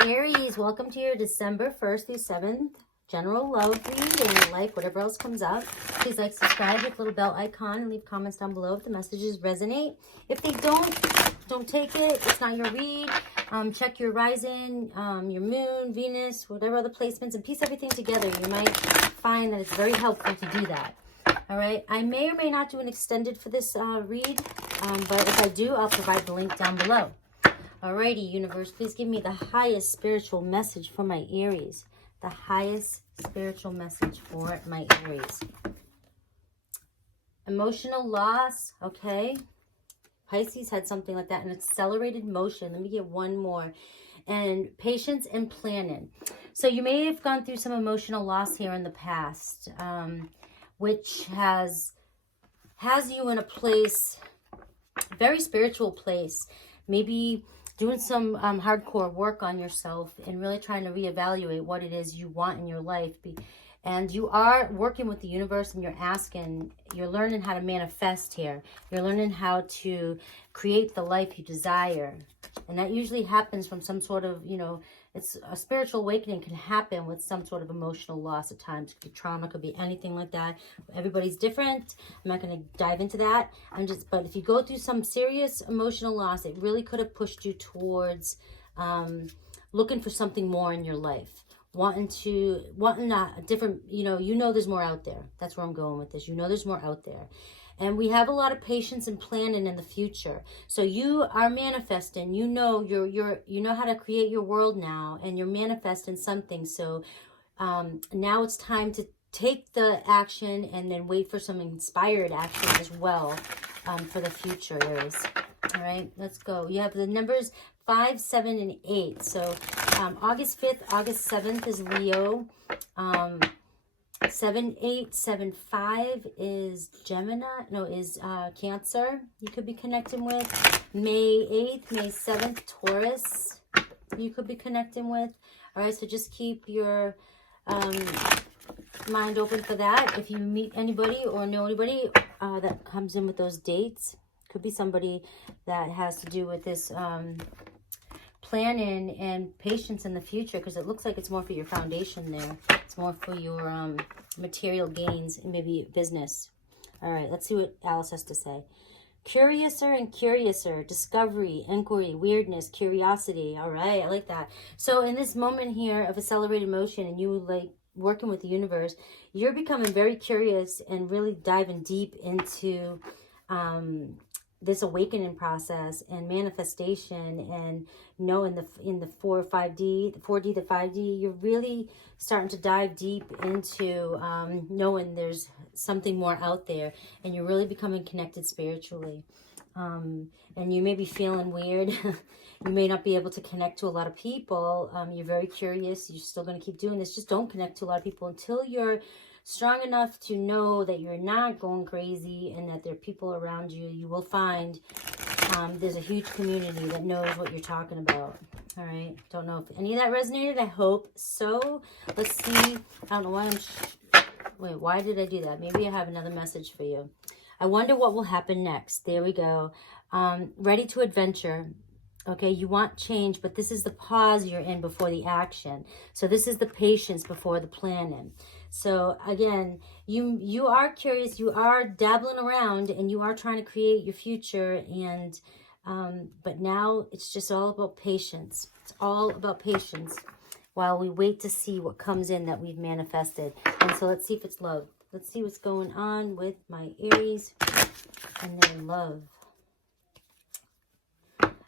Aries, welcome to your December 1st through 7th general love reading. Like whatever else comes up, please like, subscribe, hit the little bell icon, and leave comments down below if the messages resonate. If they don't take it. It's not your read. Check your rising, your moon, Venus, whatever other placements, and piece everything together. You might find that it's very helpful to do that. All right, I may or may not do an extended for this read, but if I do, I'll provide the link down below. Alrighty, universe, please give me the highest spiritual message for my Aries. The highest spiritual message for my Aries. Emotional loss, okay. Pisces had something like that, an accelerated motion. Let me get one more. And patience and planning. So you may have gone through some emotional loss here in the past, which has you in a place, very spiritual place. Maybe doing some hardcore work on yourself and really trying to reevaluate what it is you want in your life. And you are working with the universe and you're learning how to manifest here. You're learning how to create the life you desire. And that usually happens from some sort of, it's a spiritual awakening can happen with some sort of emotional loss at times. It could be trauma, could be anything like that. Everybody's different. I'm not going to dive into that. But if you go through some serious emotional loss, it really could have pushed you towards looking for something more in your life. Wanting a different, there's more out there. That's where I'm going with this. There's more out there. And we have a lot of patience and planning in the future. So you are manifesting. You know how to create your world now, and you're manifesting something. So now it's time to take the action and then wait for some inspired action as well for the future, Aries. All right, let's go. You have the numbers 5, 7, and 8. So August 5th, August 7th is Leo. 7875 is Cancer you could be connecting with. May 8th, May 7th, Taurus you could be connecting with. All right, so just keep your mind open for that. If you meet anybody or know anybody that comes in with those dates, could be somebody that has to do with this planning and patience in the future, because it looks like it's more for your foundation there. It's more for your material gains and maybe business. All right, let's see what Alice has to say. Curiouser and curiouser, discovery, inquiry, weirdness, curiosity. All right, I like that. So in this moment here of accelerated motion and you like working with the universe, you're becoming very curious and really diving deep into this awakening process and manifestation, and in the 4 or 5D, the 4D, the 5D, you're really starting to dive deep into knowing there's something more out there, and you're really becoming connected spiritually. And you may be feeling weird. You may not be able to connect to a lot of people. You're very curious. You're still going to keep doing this. Just don't connect to a lot of people until you're strong enough to know that you're not going crazy and that there are people around you. You will find there's a huge community that knows what you're talking about. All right. Don't know if any of that resonated. I hope so. Let's see. I don't know why wait, why did I do that? Maybe I have another message for you. I wonder what will happen next. There we go. Ready to adventure. Okay, you want change, but this is the pause you're in before the action. So this is the patience before the planning. So again, you are curious, you are dabbling around, and you are trying to create your future. And but now it's just all about patience. It's all about patience while we wait to see what comes in that we've manifested. And so let's see if it's love. Let's see what's going on with my Aries and their love.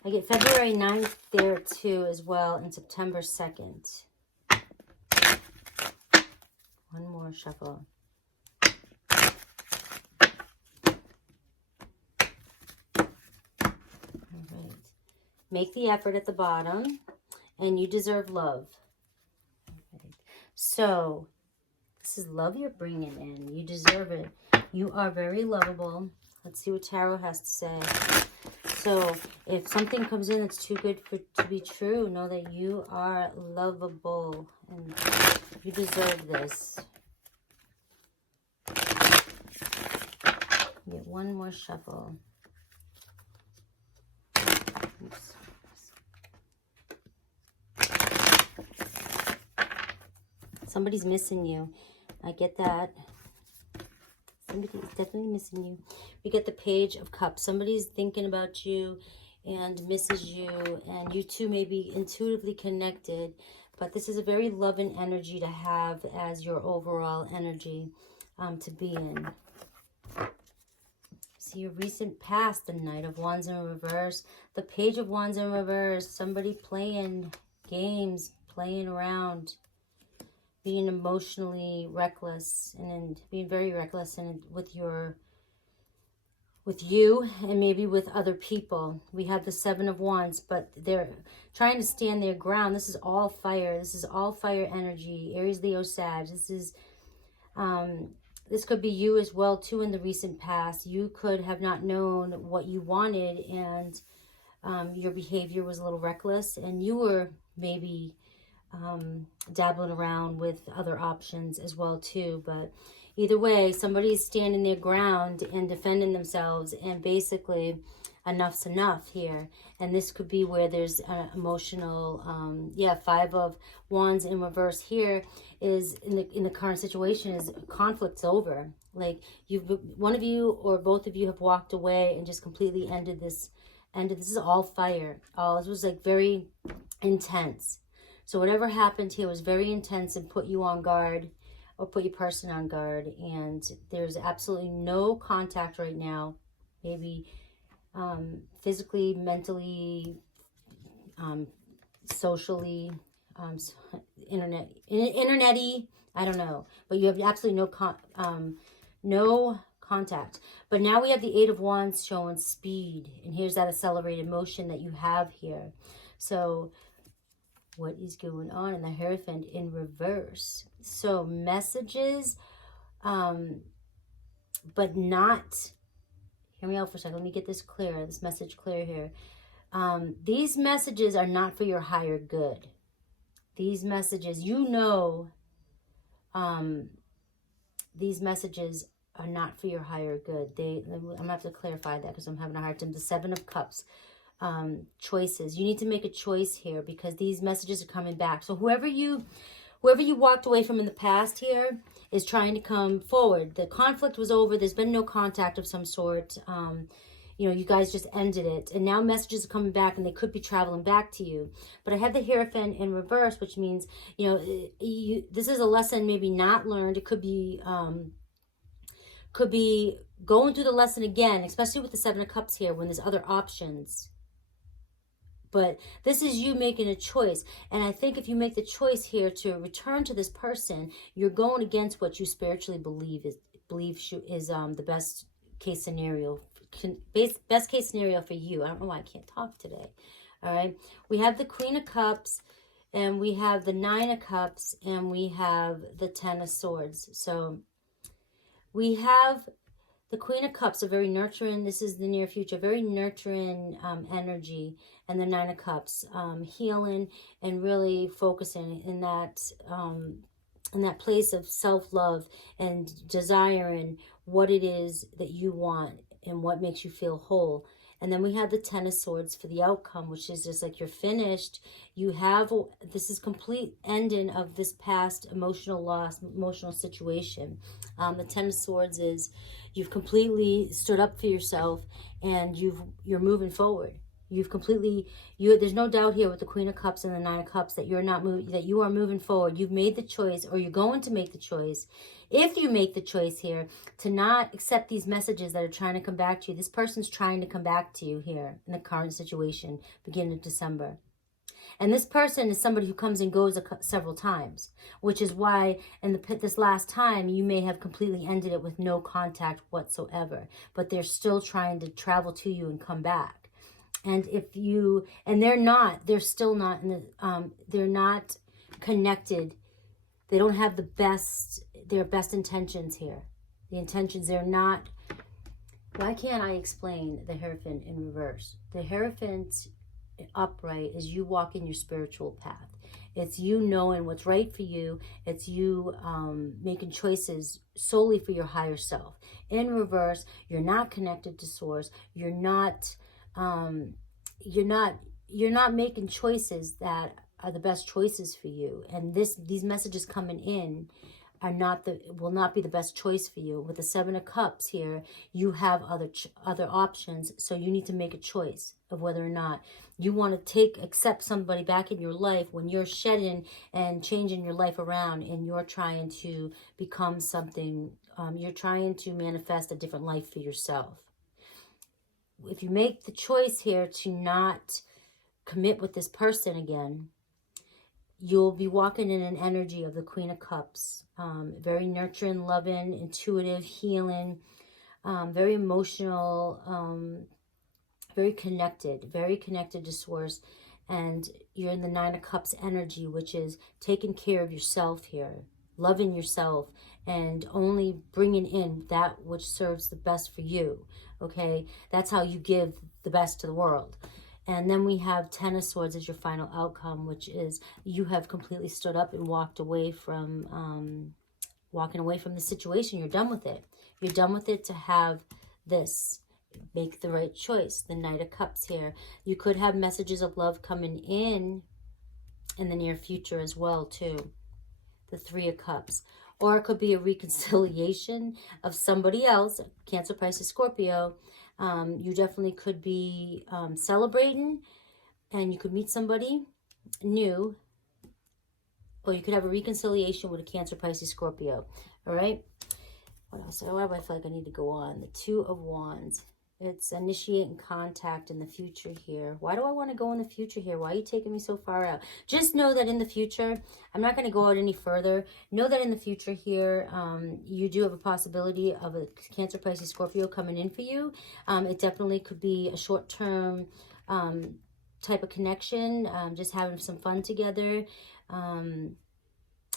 I get February 9th there too as well, and September 2nd. One more shuffle. All right. Make the effort at the bottom, and you deserve love. Okay. So, this is love you're bringing in. You deserve it. You are very lovable. Let's see what Tarot has to say. So if something comes in that's too good to be true, know that you are lovable and you deserve this. Get one more shuffle. Oops. Somebody's missing you. I get that. Somebody is definitely missing you. We get the Page of Cups. Somebody's thinking about you and misses you, and you two may be intuitively connected, but this is a very loving energy to have as your overall energy to be in. See your recent past, the Knight of Wands in reverse, the Page of Wands in reverse, somebody playing games, playing around, being emotionally reckless and being very reckless and with you and maybe with other people. We have the Seven of Wands, but they're trying to stand their ground. This is all fire. This is all fire energy. Aries, Leo, Sag. This could be you as well too in the recent past. You could have not known what you wanted, and your behavior was a little reckless, and you were maybe dabbling around with other options as well too. But either way, somebody's standing their ground and defending themselves, and basically enough's enough here. And this could be where there's emotional Five of Wands in reverse here is in the current situation is conflict's over. Like one of you or both of you have walked away and just completely ended this. This is all fire. This was like very intense. So whatever happened here was very intense and put you on guard, or put your person on guard. And there's absolutely no contact right now. Maybe physically, mentally, socially, internet-y, I don't know. But you have absolutely no contact. But now we have the Eight of Wands showing speed. And here's that accelerated motion that you have here. So what is going on in the Hierophant in reverse? So messages, but not, hear me out for a second. Let me get this clear, this message clear here. These messages are not for your higher good. These messages, these messages are not for your higher good. I'm going to have to clarify that because I'm having a hard time. The Seven of Cups. Choices. You need to make a choice here because these messages are coming back. So whoever you walked away from in the past here is trying to come forward. The conflict was over. There's been no contact of some sort. You guys just ended it. And now messages are coming back and they could be traveling back to you. But I have the Hierophant in reverse, which means, this is a lesson maybe not learned. It could be going through the lesson again, especially with the Seven of Cups here when there's other options. But this is you making a choice. And I think if you make the choice here to return to this person, you're going against what you spiritually believe is the best case scenario. Best case scenario for you. I don't know why I can't talk today. All right. We have the Queen of Cups, and we have the Nine of Cups, and we have the Ten of Swords. So we have the Queen of Cups, a very nurturing, this is the near future, very nurturing energy. And the Nine of Cups, healing and really focusing in that place of self-love and desiring what it is that you want and what makes you feel whole. And then we have the Ten of Swords for the outcome, which is just like you're finished. This is complete ending of this past emotional loss, emotional situation. The Ten of Swords is you've completely stood up for yourself and you're moving forward. There's no doubt here with the Queen of Cups and the Nine of Cups that you are moving forward. You've made the choice, or you're going to make the choice. If you make the choice here to not accept these messages that are trying to come back to you, this person's trying to come back to you here in the current situation, beginning of December. And this person is somebody who comes and goes several times, which is why this last time you may have completely ended it with no contact whatsoever, but they're still trying to travel to you and come back. And they're still not they're not connected. They don't have their best intentions here. The intentions, they're not. Why can't I explain the Hierophant in reverse? The Hierophant upright is you walking your spiritual path. It's you knowing what's right for you. It's you making choices solely for your higher self. In reverse, you're not connected to source. You're not making choices that are the best choices for you. And these messages coming in are will not be the best choice for you. With the Seven of Cups here, you have other options, so you need to make a choice of whether or not you want to accept somebody back in your life when you're shedding and changing your life around, and you're trying to become something. You're trying to manifest a different life for yourself. If you make the choice here to not commit with this person again, you'll be walking in an energy of the Queen of Cups. Very nurturing, loving, intuitive, healing, very emotional, very connected to Source. And you're in the Nine of Cups energy, which is taking care of yourself here, loving yourself, and only bringing in that which serves the best for you, okay? That's how you give the best to the world. And then we have Ten of Swords as your final outcome, which is you have completely stood up and walking away from the situation. You're done with it. You're done with it to have this. Make the right choice. The Knight of Cups here. You could have messages of love coming in the near future as well, too. The Three of Cups. Or it could be a reconciliation of somebody else, Cancer, Pisces, Scorpio. You definitely could be celebrating, and you could meet somebody new, or you could have a reconciliation with a Cancer, Pisces, Scorpio. All right? What else? Why do I feel like I need to go on? The Two of Wands. It's initiating contact in the future here. Why do I want to go in the future here? Why are you taking me so far out? Just know that in the future, I'm not going to go out any further. Know that in the future here, you do have a possibility of a Cancer, Pisces, Scorpio coming in for you. It definitely could be a short-term type of connection, just having some fun together.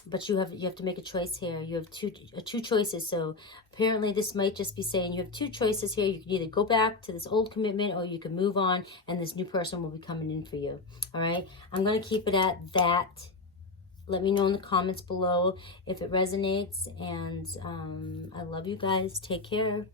But you have to make a choice here. You have two choices. So apparently this might just be saying you have two choices here. You can either go back to this old commitment, or you can move on, and this new person will be coming in for you. All right? I'm going to keep it at that. Let me know in the comments below if it resonates. And I love you guys. Take care.